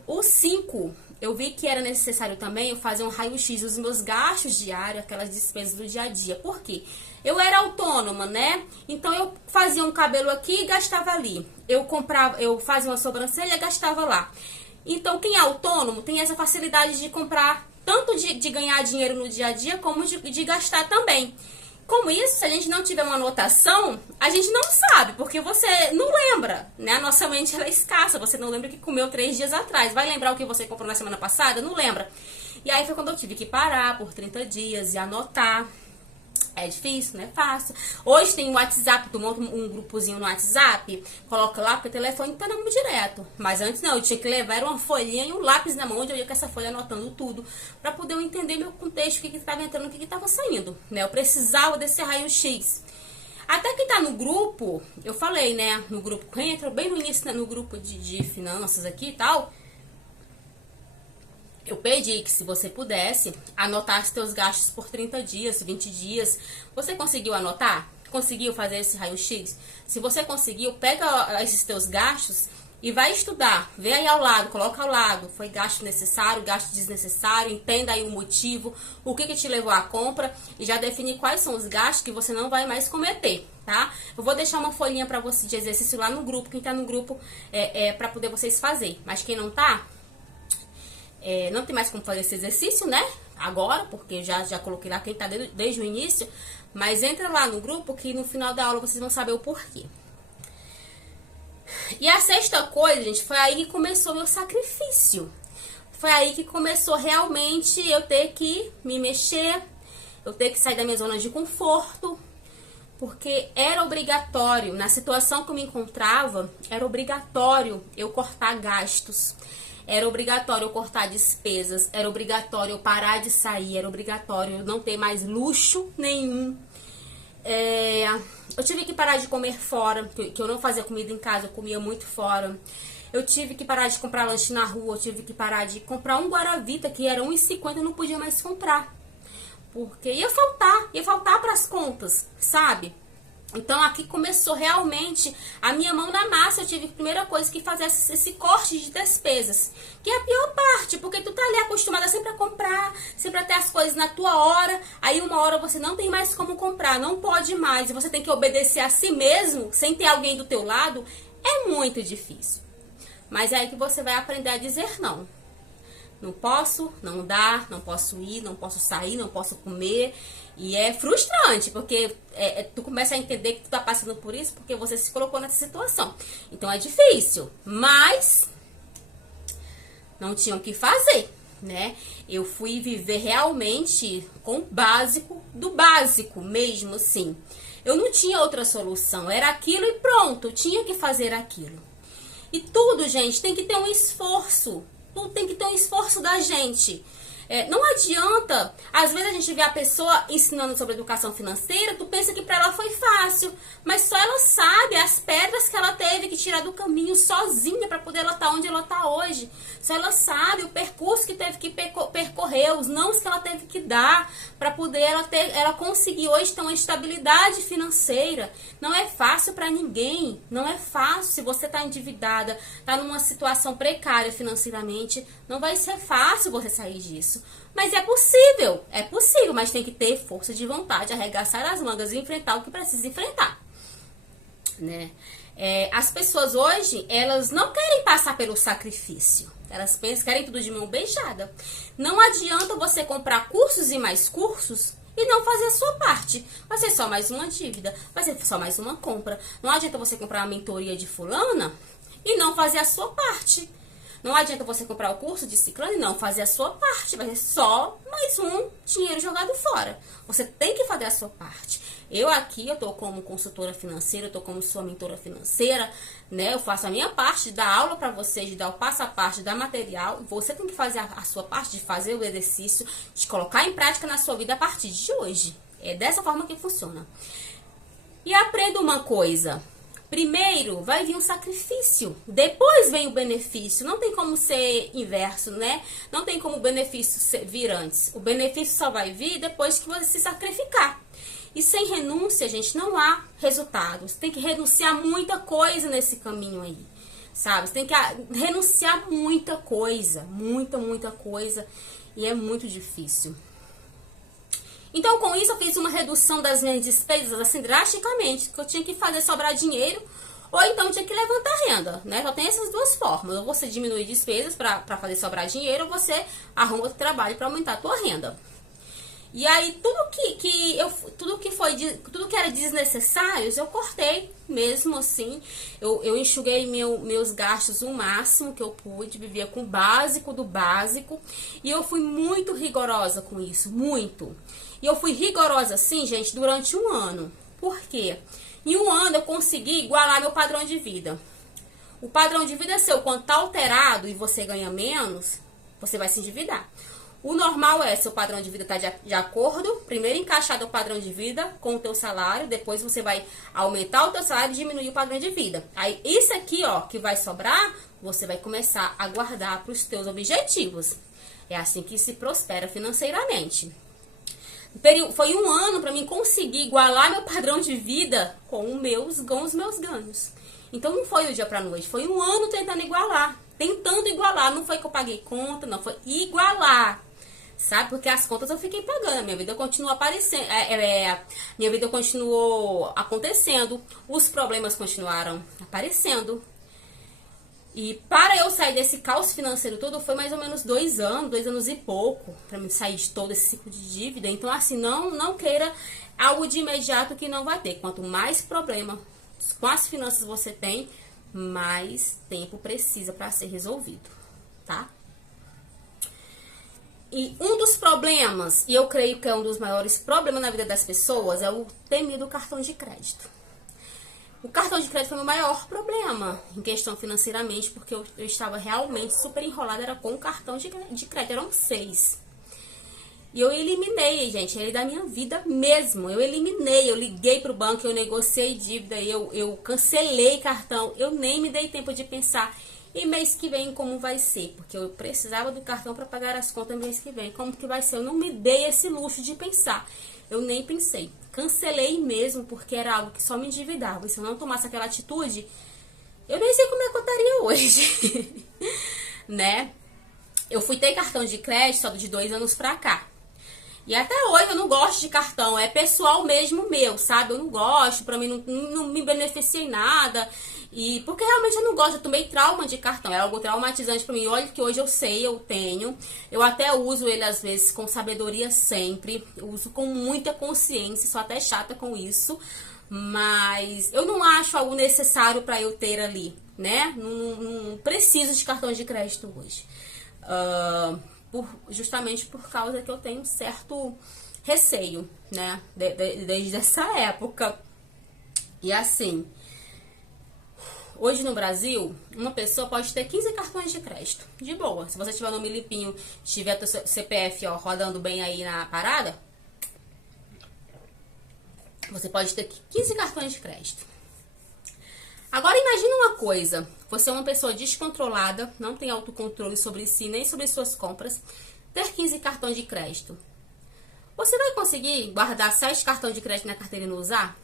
O 5, eu vi que era necessário também eu fazer um raio-x dos meus gastos diários, aquelas despesas do dia a dia. Por quê? Eu era autônoma, né? Então eu fazia um cabelo aqui e gastava ali. Eu fazia uma sobrancelha e gastava lá. Então quem é autônomo tem essa facilidade de comprar, tanto de ganhar dinheiro no dia a dia, como de gastar também. Como isso, se a gente não tiver uma anotação, a gente não sabe, porque você não lembra, né? A nossa mente ela é escassa, você não lembra o que comeu 3 dias atrás. Vai lembrar o que você comprou na semana passada? Não lembra. E aí foi quando eu tive que parar por 30 dias e anotar. É difícil, não é fácil. Hoje tem o WhatsApp, tu monta um grupozinho no WhatsApp, coloca lá, porque o telefone tá na mão direto. Mas antes não, eu tinha que levar uma folhinha e um lápis na mão, onde eu ia com essa folha anotando tudo, pra poder eu entender meu contexto, o que tava entrando, o que tava saindo, né? Eu precisava desse raio-x. Até que tá no grupo, eu falei, né, no grupo que entra, bem no início, né, no grupo de finanças aqui e tal, eu pedi que se você pudesse, anotasse teus gastos por 30 dias, 20 dias. Você conseguiu anotar? Conseguiu fazer esse raio-x? Se você conseguiu, pega esses teus gastos e vai estudar. Vê aí ao lado, coloca ao lado. Foi gasto necessário, gasto desnecessário. Entenda aí o motivo, o que te levou à compra. E já define quais são os gastos que você não vai mais cometer, tá? Eu vou deixar uma folhinha para você de exercício lá no grupo. Quem tá no grupo para poder vocês fazerem. Mas quem não tá... não tem mais como fazer esse exercício, né? Agora, porque já coloquei lá quem tá desde o início. Mas entra lá no grupo que no final da aula vocês vão saber o porquê. E a 6ª coisa, gente, foi aí que começou meu sacrifício. Foi aí que começou realmente eu ter que me mexer, eu ter que sair da minha zona de conforto. Porque era obrigatório, na situação que eu me encontrava, era obrigatório eu cortar gastos. Era obrigatório eu cortar despesas, era obrigatório eu parar de sair, era obrigatório eu não ter mais luxo nenhum. Eu tive que parar de comer fora, que eu não fazia comida em casa, eu comia muito fora. Eu tive que parar de comprar lanche na rua, eu tive que parar de comprar um Guaravita, que era R$1,50, eu não podia mais comprar. Porque ia faltar para as contas, sabe? Então aqui começou realmente a minha mão na massa. Eu tive a primeira coisa que fazer esse corte de despesas, que é a pior parte, porque tu tá ali acostumada sempre a comprar, sempre a ter as coisas na tua hora. Aí uma hora você não tem mais como comprar, não pode mais, e você tem que obedecer a si mesmo, sem ter alguém do teu lado. É muito difícil. Mas é aí que você vai aprender a dizer não. Não posso, não dá, não posso ir, não posso sair, não posso comer. E é frustrante, porque tu começa a entender que tu tá passando por isso porque você se colocou nessa situação. Então é difícil, mas não tinha o que fazer, né? Eu fui viver realmente com o básico do básico mesmo, assim. Eu não tinha outra solução, era aquilo e pronto, eu tinha que fazer aquilo. E tudo, gente, tem que ter um esforço. Tudo tem que ter um esforço da gente. Não adianta, às vezes a gente vê a pessoa ensinando sobre educação financeira, tu pensa que pra ela foi fácil, mas só ela sabe as pedras que ela teve que tirar do caminho sozinha pra poder ela estar onde ela tá hoje. Só ela sabe o percurso que teve que percorrer, os nãos que ela teve que dar pra poder ela conseguir hoje ter uma estabilidade financeira. Não é fácil pra ninguém, não é fácil. Se você tá endividada, tá numa situação precária financeiramente, não vai ser fácil você sair disso. isso. Mas é possível, mas tem que ter força de vontade, arregaçar as mangas e enfrentar o que precisa enfrentar, né? As pessoas hoje, elas não querem passar pelo sacrifício. Elas pensam, querem tudo de mão beijada. Não adianta você comprar cursos e mais cursos e não fazer a sua parte. Vai ser só mais uma dívida, vai ser só mais uma compra. Não adianta você comprar uma mentoria de fulana e não fazer a sua parte. Não adianta você comprar o curso de ciclano e não fazer a sua parte. Vai ser só mais um dinheiro jogado fora. Você tem que fazer a sua parte. Eu tô como consultora financeira, eu tô como sua mentora financeira, né? Eu faço a minha parte de dar aula para vocês, de dar o passo a passo, de dar material. Você tem que fazer a sua parte de fazer o exercício, de colocar em prática na sua vida a partir de hoje. É dessa forma que funciona. E aprenda uma coisa. Primeiro vai vir um sacrifício, depois vem o benefício. Não tem como ser inverso, né? Não tem como o benefício vir antes. O benefício só vai vir depois que você se sacrificar. E sem renúncia, gente, não há resultados. Tem que renunciar muita coisa nesse caminho aí, sabe? Você tem que renunciar muita coisa, muita coisa. E é muito difícil. Então, com isso, eu fiz uma redução das minhas despesas, assim, drasticamente, que eu tinha que fazer sobrar dinheiro, ou então tinha que levantar renda, né? Só tem essas duas formas, ou você diminui despesas para fazer sobrar dinheiro, ou você arruma outro trabalho para aumentar a tua renda. E aí, tudo que era desnecessário, eu cortei mesmo assim. Eu enxuguei meus gastos o máximo que eu pude, vivia com o básico do básico. E eu fui muito rigorosa com isso, muito. E eu fui rigorosa assim, gente, durante um ano. Por quê? Em um ano eu consegui igualar meu padrão de vida. O padrão de vida seu, quando tá alterado e você ganha menos, você vai se endividar. O normal é seu padrão de vida estar de acordo, primeiro encaixado o padrão de vida com o teu salário, depois você vai aumentar o teu salário e diminuir o padrão de vida. Aí isso aqui, ó, que vai sobrar, você vai começar a guardar para os teus objetivos. É assim que se prospera financeiramente. Foi um ano para mim conseguir igualar meu padrão de vida com os meus ganhos. Então não foi do dia para noite, foi um ano tentando igualar. Não foi que eu paguei conta, não, foi igualar. Sabe? Porque as contas eu fiquei pagando, a minha vida continuou aparecendo, minha vida continuou acontecendo, os problemas continuaram aparecendo. E para eu sair desse caos financeiro todo, foi mais ou menos 2 anos e pouco, para mim sair de todo esse ciclo de dívida. Então, assim, não queira algo de imediato que não vai ter. Quanto mais problema com as finanças você tem, mais tempo precisa para ser resolvido, tá? E um dos problemas, e eu creio que é um dos maiores problemas na vida das pessoas, é o temido cartão de crédito. O cartão de crédito foi o meu maior problema em questão financeiramente, porque eu estava realmente super enrolada, era com o cartão de crédito, eram 6. E eu eliminei, gente, ele da minha vida mesmo. Eu eliminei, eu liguei pro banco, eu negociei dívida, eu cancelei cartão, eu nem me dei tempo de pensar. E mês que vem como vai ser? Porque eu precisava do cartão para pagar as contas mês que vem. Como que vai ser? Eu não me dei esse luxo de pensar. Eu nem pensei. Cancelei mesmo porque era algo que só me endividava. E se eu não tomasse aquela atitude, eu nem sei como é que eu estaria hoje. Né? Eu fui ter cartão de crédito só de 2 anos pra cá. E até hoje eu não gosto de cartão, é pessoal mesmo meu, sabe? Eu não gosto, pra mim não me beneficia em nada. E porque realmente eu não gosto, eu tomei trauma de cartão, é algo traumatizante pra mim. Olha que hoje eu sei, eu tenho. Eu até uso ele às vezes com sabedoria sempre, eu uso com muita consciência, sou até chata com isso. Mas eu não acho algo necessário pra eu ter ali, né? Não preciso de cartão de crédito hoje. Justamente por causa que eu tenho um certo receio, né, desde essa época. E assim, hoje no Brasil, uma pessoa pode ter 15 cartões de crédito, de boa. Se você tiver no limpinho, tiver teu CPF, ó, rodando bem aí na parada, você pode ter 15 cartões de crédito. Agora imagina uma coisa, você é uma pessoa descontrolada, não tem autocontrole sobre si, nem sobre suas compras, ter 15 cartões de crédito. Você vai conseguir guardar 7 cartões de crédito na carteira e não usar?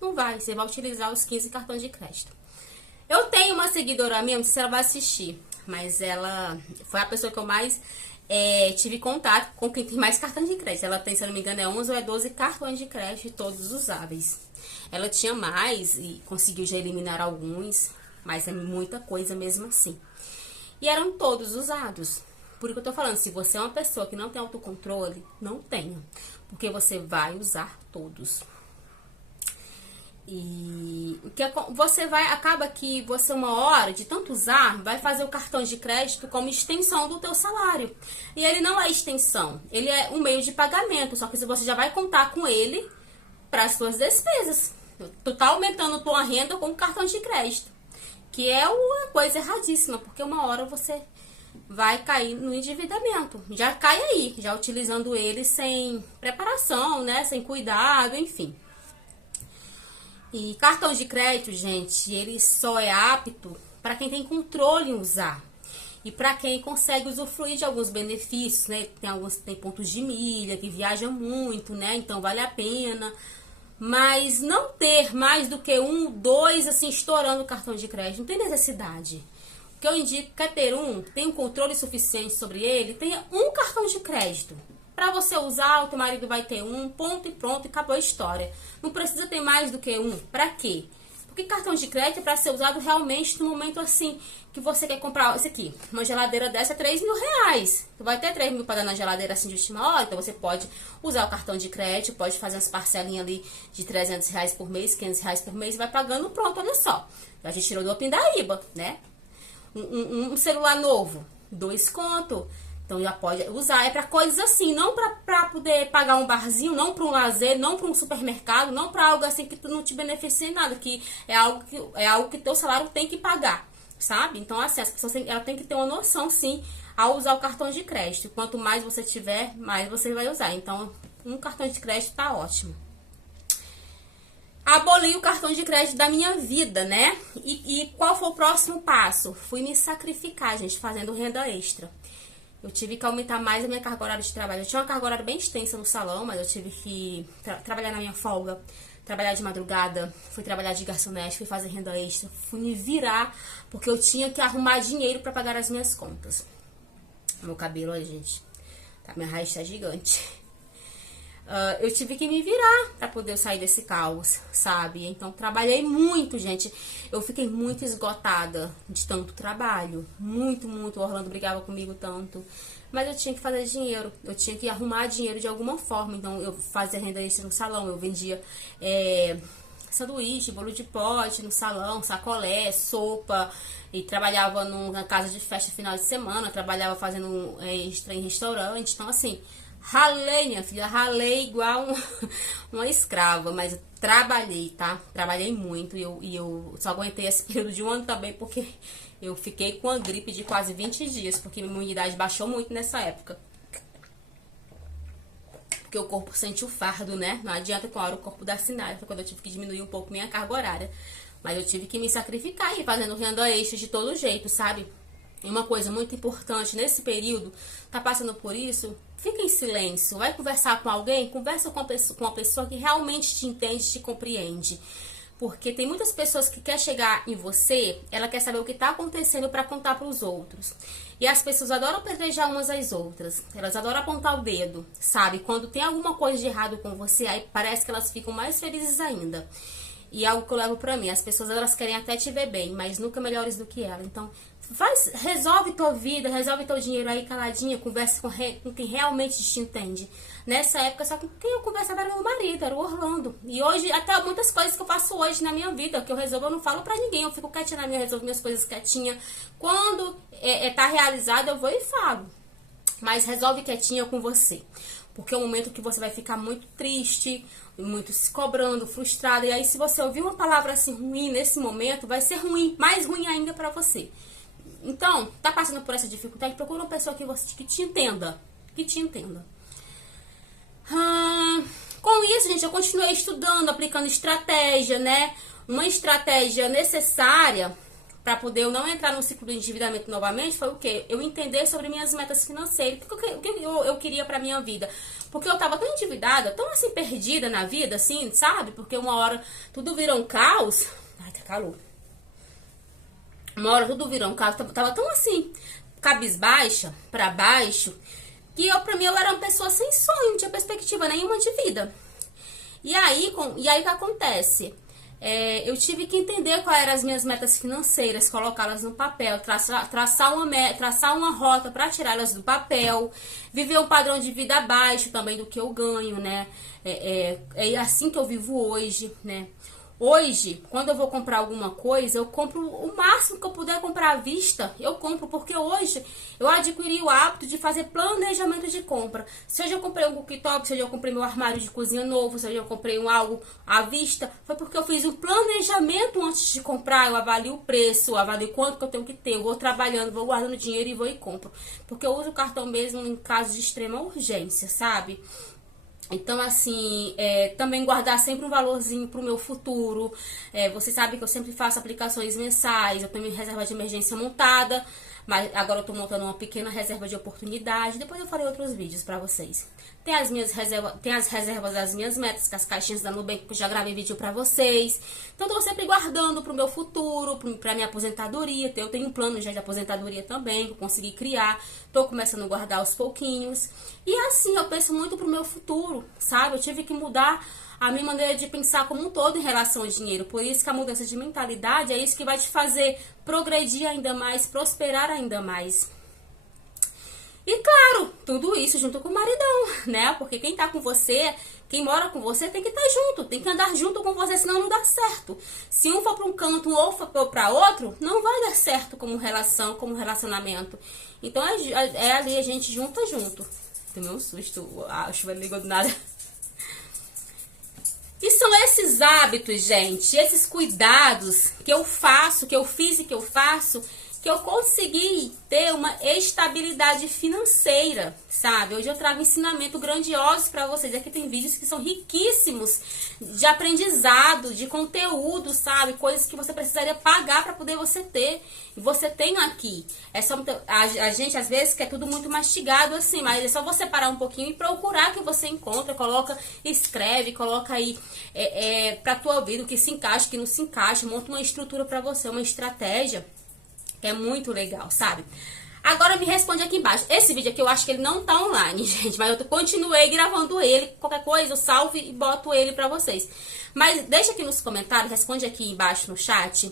Não vai, você vai utilizar os 15 cartões de crédito. Eu tenho uma seguidora minha, não sei se ela vai assistir, mas ela foi a pessoa que eu mais tive contato com quem tem mais cartão de crédito. Ela tem, se eu não me engano, 11 ou 12 cartões de crédito, todos usáveis. Ela tinha mais e conseguiu já eliminar alguns, mas é muita coisa mesmo assim. E eram todos usados. Por isso que eu tô falando, se você é uma pessoa que não tem autocontrole, não tenha. Porque você vai usar todos. E o que você vai, acaba que você uma hora, de tanto usar, vai fazer o cartão de crédito como extensão do teu salário. E ele não é extensão, ele é um meio de pagamento, só que você já vai contar com ele para as suas despesas. Tu tá aumentando tua renda com o cartão de crédito, que é uma coisa erradíssima, porque uma hora você vai cair no endividamento. Já cai aí, já utilizando ele sem preparação, né, sem cuidado, enfim. E cartão de crédito, gente, ele só é apto para quem tem controle em usar. E para quem consegue usufruir de alguns benefícios, né? Tem pontos de milha, que viaja muito, né? Então vale a pena. Mas não ter mais do que um, dois, assim, estourando o cartão de crédito. Não tem necessidade. O que eu indico é ter tem um controle suficiente sobre ele, tenha um cartão de crédito. Para você usar, o teu marido vai ter um, ponto e pronto, e acabou a história. Não precisa ter mais do que um. Para quê? Porque cartão de crédito é para ser usado realmente no momento assim, que você quer comprar, isso aqui, uma geladeira dessa é 3 mil reais. Tu vai ter 3 mil para dar na geladeira assim de última hora, então você pode usar o cartão de crédito, pode fazer umas parcelinhas ali de 300 reais por mês, 500 reais por mês, e vai pagando pronto, olha só. A gente tirou do Pindaíba, né? Um celular novo, 2 conto. Então já pode usar, é para coisas assim, não para poder pagar um barzinho, não para um lazer, não para um supermercado, não para algo assim que tu não te beneficia em nada, que é algo que teu salário tem que pagar, sabe? Então assim, as pessoas ela tem que ter uma noção sim ao usar o cartão de crédito. Quanto mais você tiver, mais você vai usar. Então, um cartão de crédito tá ótimo. Aboli o cartão de crédito da minha vida, né? E qual foi o próximo passo? Fui me sacrificar, gente, fazendo renda extra. Eu tive que aumentar mais a minha carga horária de trabalho. Eu tinha uma carga horária bem extensa no salão, mas eu tive que trabalhar na minha folga, trabalhar de madrugada, fui trabalhar de garçonete, fui fazer renda extra, fui me virar, porque eu tinha que arrumar dinheiro para pagar as minhas contas. Meu cabelo, olha, gente, minha raiz tá gigante. Eu tive que me virar para poder sair desse caos, sabe? Então, trabalhei muito, gente. Eu fiquei muito esgotada de tanto trabalho. Muito, muito. O Orlando brigava comigo tanto. Mas eu tinha que fazer dinheiro. Eu tinha que arrumar dinheiro de alguma forma. Então, eu fazia renda extra no salão. Eu vendia sanduíche, bolo de pote no salão, sacolé, sopa. E trabalhava numa casa de festa final de semana. Trabalhava fazendo extra em restaurante. Então, assim... Ralei, minha filha, ralei igual uma escrava, mas eu trabalhei, tá? Trabalhei muito e eu só aguentei esse período de um ano também porque eu fiquei com a gripe de quase 20 dias, porque minha imunidade baixou muito nessa época. Porque o corpo sente o fardo, né? Não adianta que uma hora o corpo dá sinal, foi quando eu tive que diminuir um pouco minha carga horária. Mas eu tive que me sacrificar e fazendo renda extra de todo jeito, sabe? E uma coisa muito importante nesse período, tá passando por isso, fica em silêncio, vai conversar com alguém, conversa com uma pessoa que realmente te entende, te compreende. Porque tem muitas pessoas que querem chegar em você, ela quer saber o que está acontecendo para contar para os outros. E as pessoas adoram apedrejar umas às outras, elas adoram apontar o dedo, sabe? Quando tem alguma coisa de errado com você, aí parece que elas ficam mais felizes ainda. E algo que eu levo pra mim, as pessoas elas querem até te ver bem, mas nunca melhores do que ela. Então, resolve tua vida, resolve teu dinheiro aí caladinha, conversa com quem realmente te entende. Nessa época, só com quem eu conversava era meu marido, era o Orlando. E hoje, até muitas coisas que eu faço hoje na minha vida, que eu resolvo, eu não falo pra ninguém. Eu fico quietinha na minha, resolvo minhas coisas quietinha. Quando tá realizado, eu vou e falo. Mas resolve quietinha com você. Porque é um momento que você vai ficar muito triste, muito se cobrando, frustrado. E aí, se você ouvir uma palavra assim ruim nesse momento, vai ser ruim, mais ruim ainda pra você. Então, tá passando por essa dificuldade, procura uma pessoa que te entenda. Que te entenda. Com isso, gente, eu continuei estudando, aplicando estratégia, né? Uma estratégia necessária para poder eu não entrar no ciclo de endividamento novamente foi o quê? Eu entender sobre minhas metas financeiras. O que eu queria pra minha vida? Porque eu tava tão endividada, tão assim perdida na vida, assim, sabe? Porque uma hora tudo virou um caos. Ai, tá calor. Uma hora tudo virou um caos, tava tão assim, cabisbaixa, pra baixo, que pra mim eu era uma pessoa sem sonho, não tinha perspectiva nenhuma de vida. E aí o que acontece? Eu tive que entender quais eram as minhas metas financeiras, colocá-las no papel, traçar uma rota para tirá-las do papel, viver um padrão de vida abaixo também do que eu ganho, né? É assim que eu vivo hoje, né? Hoje, quando eu vou comprar alguma coisa, eu compro o máximo que eu puder comprar à vista, eu compro, porque hoje eu adquiri o hábito de fazer planejamento de compra. Seja eu comprei um cooktop, seja eu comprei meu armário de cozinha novo, seja eu comprei algo à vista, foi porque eu fiz um planejamento antes de comprar, eu avalio o preço, eu avalio quanto que eu tenho que ter, eu vou trabalhando, vou guardando dinheiro e vou e compro. Porque eu uso o cartão mesmo em caso de extrema urgência, sabe? Então, assim, também guardar sempre um valorzinho pro meu futuro. Você sabe que eu sempre faço aplicações mensais, eu tenho minha reserva de emergência montada, mas agora eu tô montando uma pequena reserva de oportunidade. Depois eu farei outros vídeos pra vocês. Tem as reservas das minhas metas, com as caixinhas da Nubank, que eu já gravei vídeo pra vocês. Então, eu tô sempre guardando pro meu futuro, pra minha aposentadoria. Eu tenho um plano já de aposentadoria também, que eu consegui criar. Tô começando a guardar aos pouquinhos. E assim, eu penso muito pro meu futuro, sabe? Eu tive que mudar a minha maneira de pensar como um todo em relação ao dinheiro. Por isso que a mudança de mentalidade é isso que vai te fazer progredir ainda mais, prosperar ainda mais. E claro, tudo isso junto com o maridão, né? Porque quem tá com você, quem mora com você tem que estar junto, tem que andar junto com você, senão não dá certo. Se um for para um canto, um ou for para outro, não vai dar certo como relação, como relacionamento. Então ali a gente junto. Tomei um susto, a chuva ligou do nada. E são esses hábitos, gente, esses cuidados que eu faço, que eu fiz e que eu faço, que eu consegui ter uma estabilidade financeira, sabe? Hoje eu trago ensinamento grandiosos para vocês. Aqui tem vídeos que são riquíssimos de aprendizado, de conteúdo, sabe? Coisas que você precisaria pagar para poder você ter. E você tem aqui. A gente às vezes quer tudo muito mastigado assim, mas é só você parar um pouquinho e procurar que você encontra, escreve, coloca aí pra tua vida o que se encaixa, o que não se encaixa, monta uma estrutura para você, uma estratégia. É muito legal, sabe? Agora me responde aqui embaixo. Esse vídeo aqui eu acho que ele não tá online, gente. Mas eu continuei gravando ele. Qualquer coisa eu salvo e boto ele pra vocês. Mas deixa aqui nos comentários, responde aqui embaixo no chat.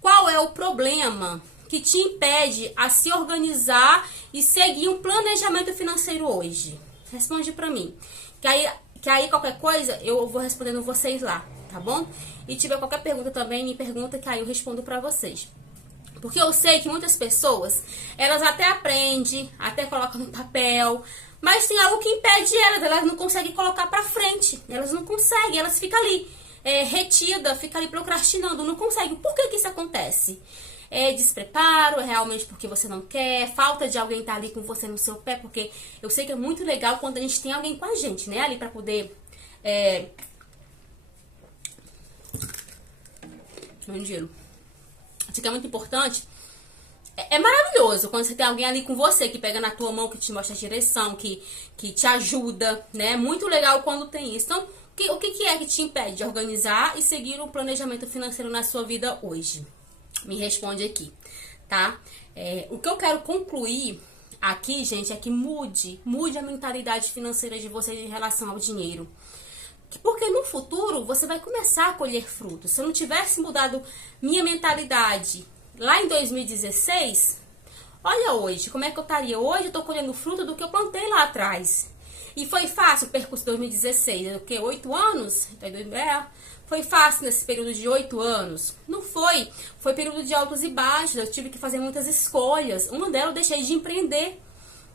Qual é o problema que te impede a se organizar e seguir um planejamento financeiro hoje? Responde pra mim. Que aí qualquer coisa eu vou respondendo vocês lá, tá bom? E tiver qualquer pergunta também, me pergunta que aí eu respondo pra vocês. Porque eu sei que muitas pessoas, elas até aprendem, até colocam no papel, mas tem algo que impede elas não conseguem colocar pra frente. Elas não conseguem, elas ficam ali retida, ficam ali procrastinando, não conseguem. Por que isso acontece? É despreparo, é realmente porque você não quer, falta de alguém estar ali com você no seu pé, porque eu sei que é muito legal quando a gente tem alguém com a gente, né? Ali pra poder... gelo. Isso que é muito importante. É maravilhoso quando você tem alguém ali com você, que pega na tua mão, que te mostra a direção, que te ajuda, né? É muito legal quando tem isso. Então, o que é que te impede de organizar e seguir um planejamento financeiro na sua vida hoje? Me responde aqui, tá? O que eu quero concluir aqui, gente, é que mude a mentalidade financeira de vocês em relação ao dinheiro. Porque no futuro você vai começar a colher frutos. Se eu não tivesse mudado minha mentalidade lá em 2016, olha hoje, como é que eu estaria? Hoje eu tô colhendo fruto do que eu plantei lá atrás. E foi fácil o percurso de 2016, o que? 8 anos? Foi fácil nesse período de 8 anos? Não foi. Foi período de altos e baixos, eu tive que fazer muitas escolhas. Uma delas eu deixei de empreender.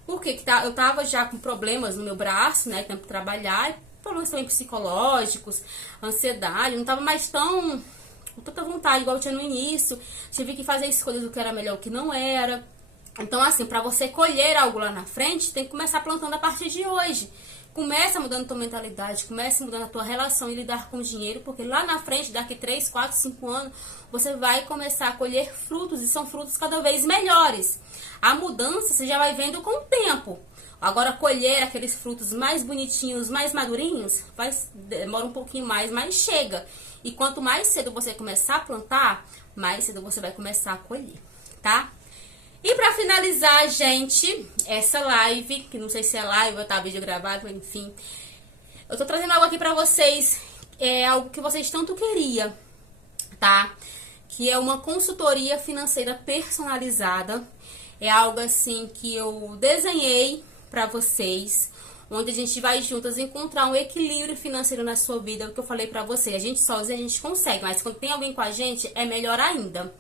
Porque eu tava já com problemas no meu braço, né? Tempo de trabalhar, problemas também psicológicos, ansiedade, não tava mais com tanta vontade igual eu tinha no início, tive que fazer escolhas do que era melhor e o que não era. Então, assim, pra você colher algo lá na frente, tem que começar plantando a partir de hoje. Começa mudando a tua mentalidade, começa mudando a tua relação e lidar com o dinheiro, porque lá na frente, daqui 3, 4, 5 anos, você vai começar a colher frutos, e são frutos cada vez melhores. A mudança você já vai vendo com o tempo. Agora, colher aqueles frutos mais bonitinhos, mais madurinhos, demora um pouquinho mais, mas chega. E quanto mais cedo você começar a plantar, mais cedo você vai começar a colher, tá? E pra finalizar, gente, essa live, que não sei se é live ou tá vídeo gravado, enfim, eu tô trazendo algo aqui pra vocês, algo que vocês tanto queriam, tá? Que é uma consultoria financeira personalizada. É algo assim que eu desenhei pra vocês, onde a gente vai juntas encontrar um equilíbrio financeiro na sua vida, o que eu falei pra você. A gente sozinha a gente consegue, mas quando tem alguém com a gente é melhor ainda.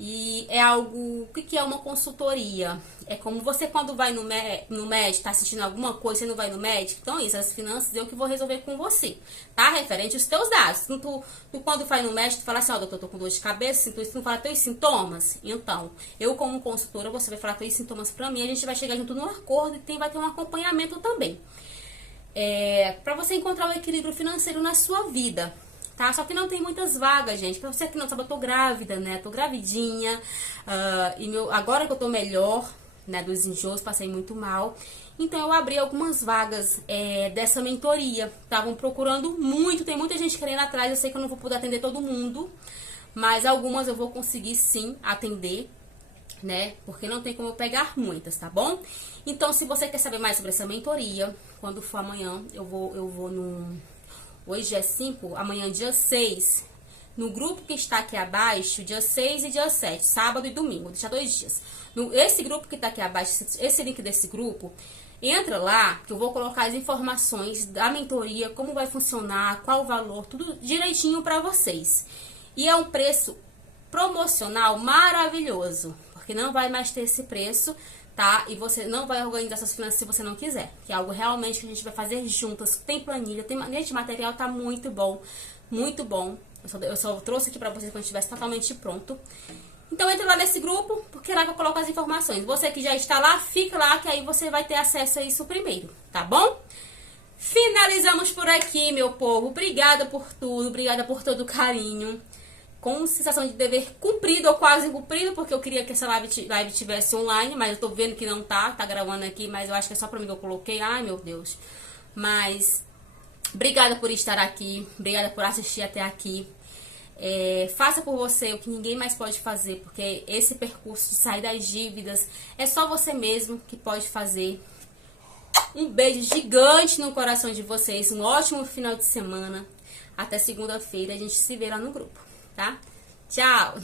E é algo, o que é uma consultoria? É como você quando vai no médico, tá assistindo alguma coisa, você não vai no médico, então isso, as finanças eu que vou resolver com você, tá? Referente aos teus dados. Tu quando vai no médico, tu fala assim, ó, doutor, tô com dor de cabeça, sinto isso, tu não fala teus sintomas? Então, eu como consultora, você vai falar teus sintomas pra mim, a gente vai chegar junto num acordo e vai ter um acompanhamento também. Pra você encontrar o equilíbrio financeiro na sua vida. Tá? Só que não tem muitas vagas, gente. Pra você que não sabe, eu tô grávida, né? Tô gravidinha. Agora que eu tô melhor, né? Dos enjoos, passei muito mal. Então, eu abri algumas vagas dessa mentoria. Estavam procurando muito. Tem muita gente querendo atrás. Eu sei que eu não vou poder atender todo mundo. Mas algumas eu vou conseguir, sim, atender, né? Porque não tem como eu pegar muitas, tá bom? Então, se você quer saber mais sobre essa mentoria, quando for amanhã, eu vou no... Hoje é 5, amanhã dia 6, no grupo que está aqui abaixo, dia 6 e dia 7, sábado e domingo, vou deixar 2 dias. Esse grupo que está aqui abaixo, esse link desse grupo, entra lá, que eu vou colocar as informações da mentoria, como vai funcionar, qual o valor, tudo direitinho para vocês. E é um preço promocional maravilhoso, porque não vai mais ter esse preço, tá? E você não vai organizar suas finanças se você não quiser. Que é algo realmente que a gente vai fazer juntas. Tem planilha, gente, material tá muito bom. Muito bom. Eu só trouxe aqui pra vocês quando estivesse totalmente pronto. Então entre lá nesse grupo, porque lá que eu coloco as informações. Você que já está lá, fica lá, que aí você vai ter acesso a isso primeiro, tá bom? Finalizamos por aqui, meu povo. Obrigada por tudo, obrigada por todo o carinho. Com sensação de dever cumprido ou quase cumprido, porque eu queria que essa live tivesse online, mas eu tô vendo que não tá gravando aqui, mas eu acho que é só pra mim que eu coloquei, ai meu Deus. Mas, obrigada por estar aqui, obrigada por assistir até aqui. Faça por você o que ninguém mais pode fazer, porque esse percurso de sair das dívidas é só você mesmo que pode fazer. Um beijo gigante no coração de vocês, um ótimo final de semana. Até segunda-feira, a gente se vê lá no grupo. Tá? Tchau!